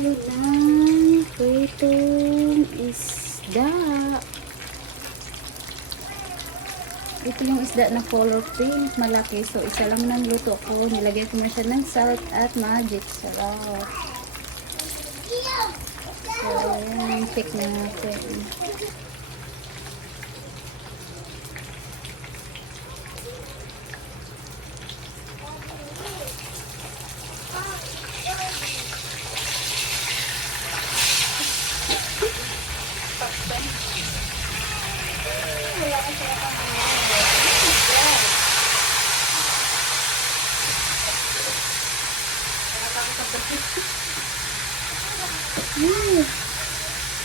maghalo ng pritong isda. Ito yung isda na color pink, malaki. So, isa lang ng luto ko. Nilagay ko na siya ng salt at magic sarap. So, ayan. Check na natin.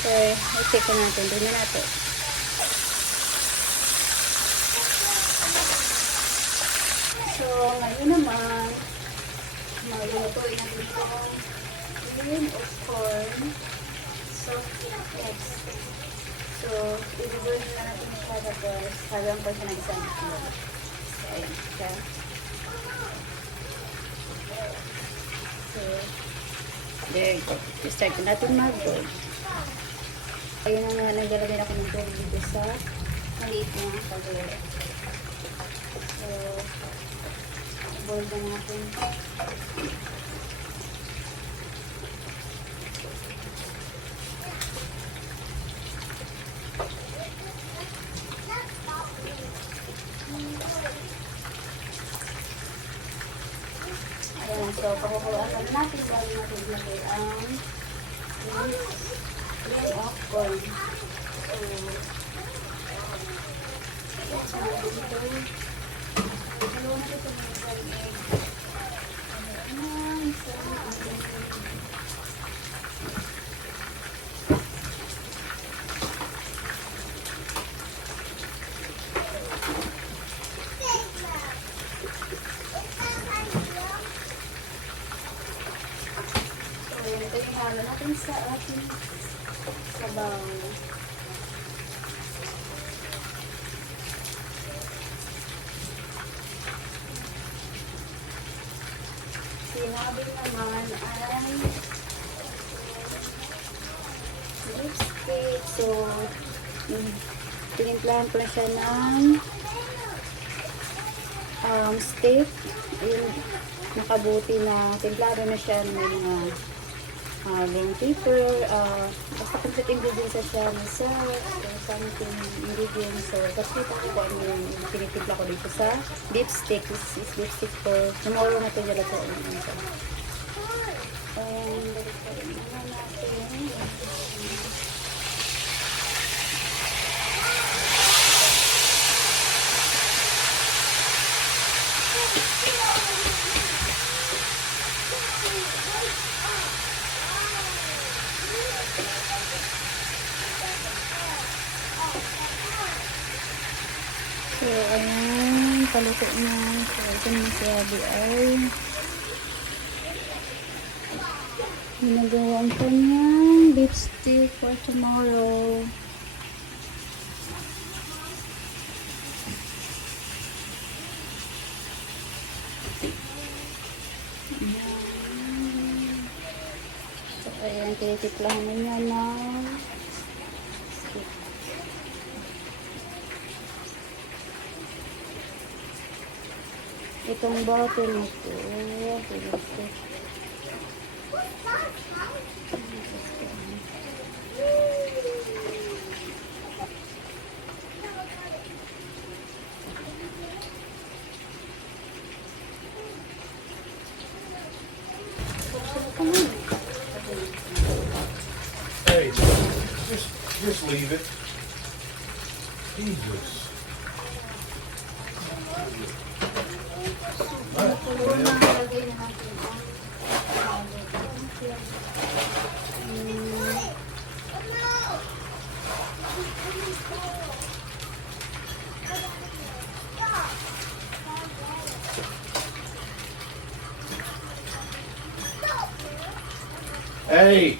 Okay, i-check ko natin. Doon na natin. So, ngayon naman, maglulutuin natin itong green of corn soft eggs. So, i-burn na natin siya tapos hanggang pa siya nag-isang itlog. So, ayan siya. So, there you go. I-start natin mag-burn. Ayun na nga, naglalagay ako ng burn dito sa maliit na pagulo. So, boil na natin. Ayan, so pakukulaan natin bago natin ilagay ang green of corn. So, dito. Dalawa na ito sa mga egg. Ayan, so, ito yung halo natin sa ating sabaw. Sinabi naman ay lipstick. So, tinimplahan ko na siya ng steak. Ayun, nakabuti na timplado na siya ng mga green pepper, basta complete ingredients na siya, may salt, something ingredients. So, kasi kita ko ano yung tinitimpla ko dito sa lipstick. This is lipstick for tomorrow na ito dala ko. And, balik pa rin naman natin. So, ayan, paluto na. So, ito na masabi ay ginagawa ang kanyang lipstick for tomorrow. So, ayan, tinitiplahan na niya na itong bottle na ito. Hey, just leave it. Jesus. Hey.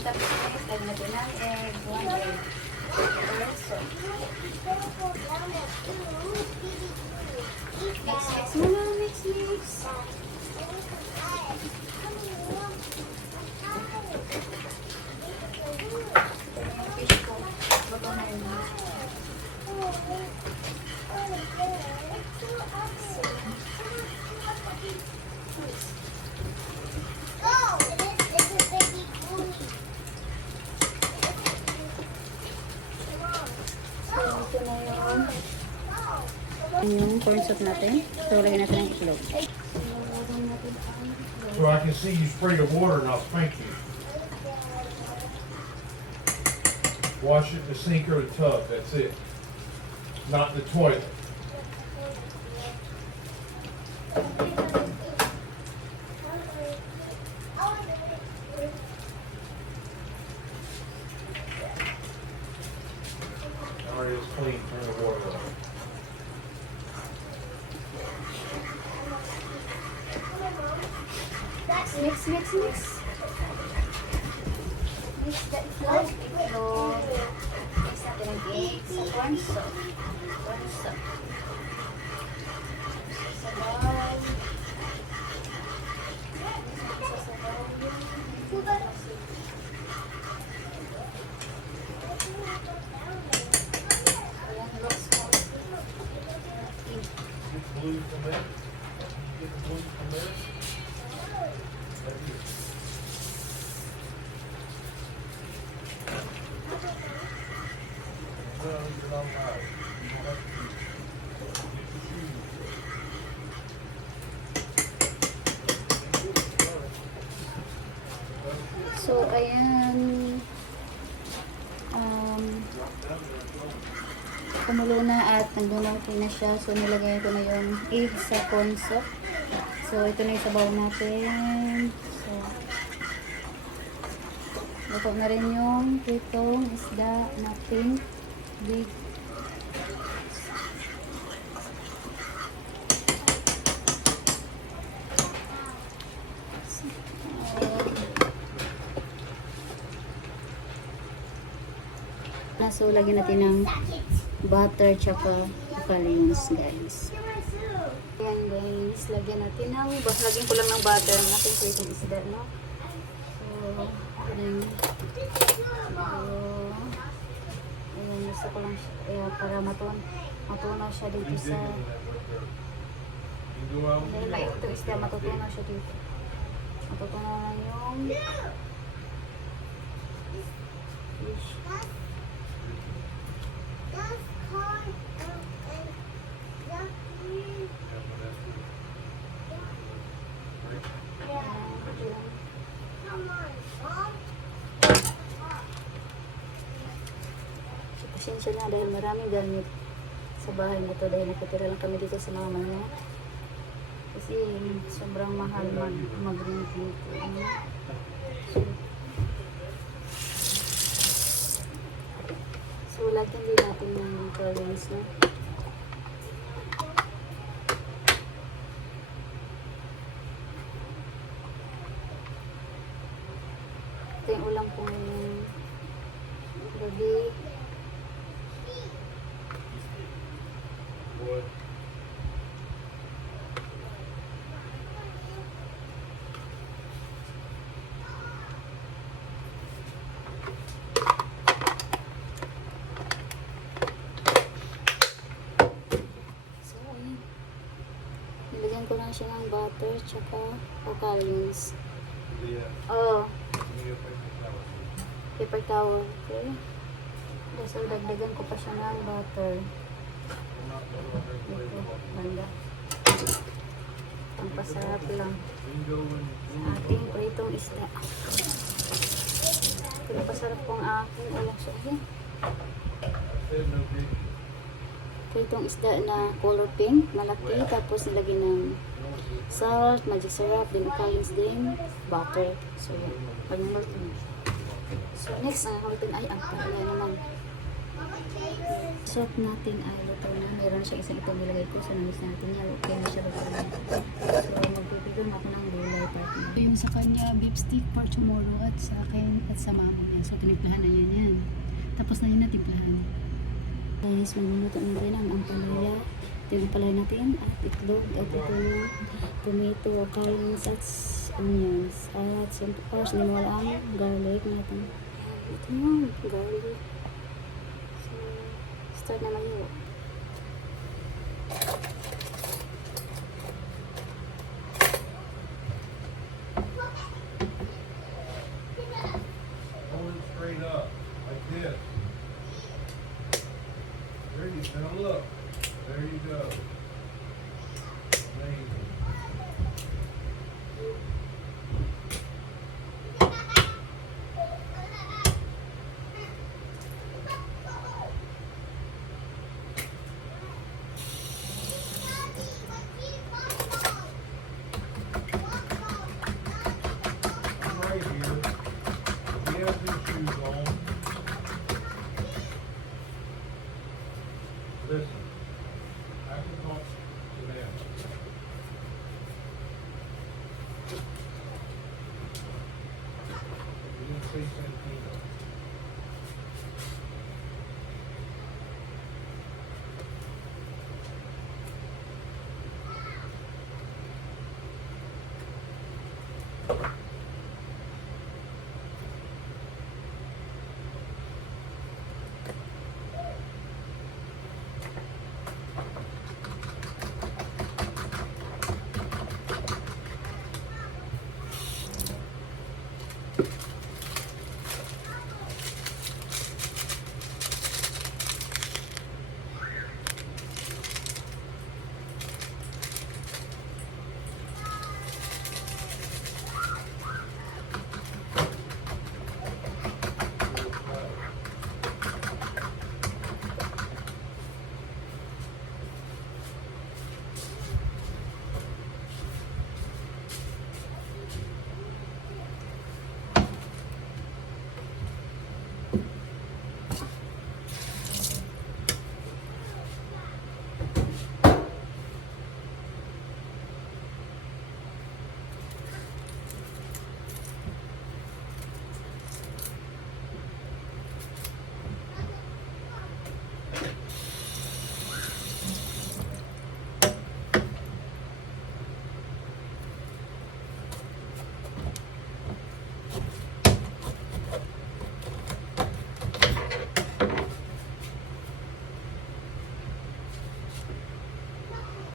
tapos next, lagyan natin ng egg, 1 egg. So, mix muna, mix. Fish ko, luto na yun. So, ito na yung corn soup natin. So, lagyan natin ng itlog. So I can see you spray the water and I'll spank you. Wash it in the sink or the tub, that's it. Not the toilet. Alright, it's clean, turn the water on. Mix. Mix the itlog. Mix natin ang egg sa corn soup. Sabaw. Ayan, looks good. Get the blue from there. Get the blue from there. Right here. Well, you're not allowed. You don't have to get your shoes. So, ayan. Kumulo na at nagdunawti na siya. So, nilagay ko na yung egg sa corn soup. So, ito na yung sabaw natin. So, luto na rin yung pritong isda na pink. Big. So, lagyan natin ng butter tsaka scallions, guys. Ayan, guys. Lagyan natin ng, lagyan ko lang ng butter ng ating pritong isda, no? So, ayan. Ayan, gusto ko lang siya, para matunaw siya dito sa, dahil mainit ito isda, matutunaw siya dito. Matutunaw na yung fish. Pasensya na dahil maraming gamit sa bahay na to dahil nakatira lang kami dito sa mama niya. Kasi sobrang mahal mag-rent dito. So, lagyan din natin ng colorings, no? Ito yung ulam pong gabi. What? So, ayun. Nilagyan ko lang siya ng butter tsaka scallions. Yeah. Oh, You need a paper towel. paper towel. Okay. So, dagdagan ko pa siya ng butter. Ito, banda. Ang pasarap lang. Sa ating pritong isda. Pinapasarap ko ang aking ulam. So, ayan. Pritong isda na color pink, malaki. Tapos nilagyan ng salt, magic syrup, din scallions din, butter. So, yan. Pag-malt mo. So, next, ang nakamit ay ang pala naman. soup natin ay luto na. Meron siya isang ito nilagay ko sa namis natin niya. Okay na siya luto na. So, magpipigong ako ng gulay partner. Ito yung sa kanya beef steak for tomorrow at sa akin at sa mama niya. So, tinimplahan na yan. Tapos na yun natimplahan. Guys, magluluto na rin ang ampalaya. Ito yung ampalaya natin at itlog at ito yung tomato, carrots at onions. At of course, niwala ang garlic natin. Ito yung garlic. So, start na lang yun. Hold it straight up, like this. There you go, look. There you go. Amazing. I'm right here. He has his shoes on. Listen.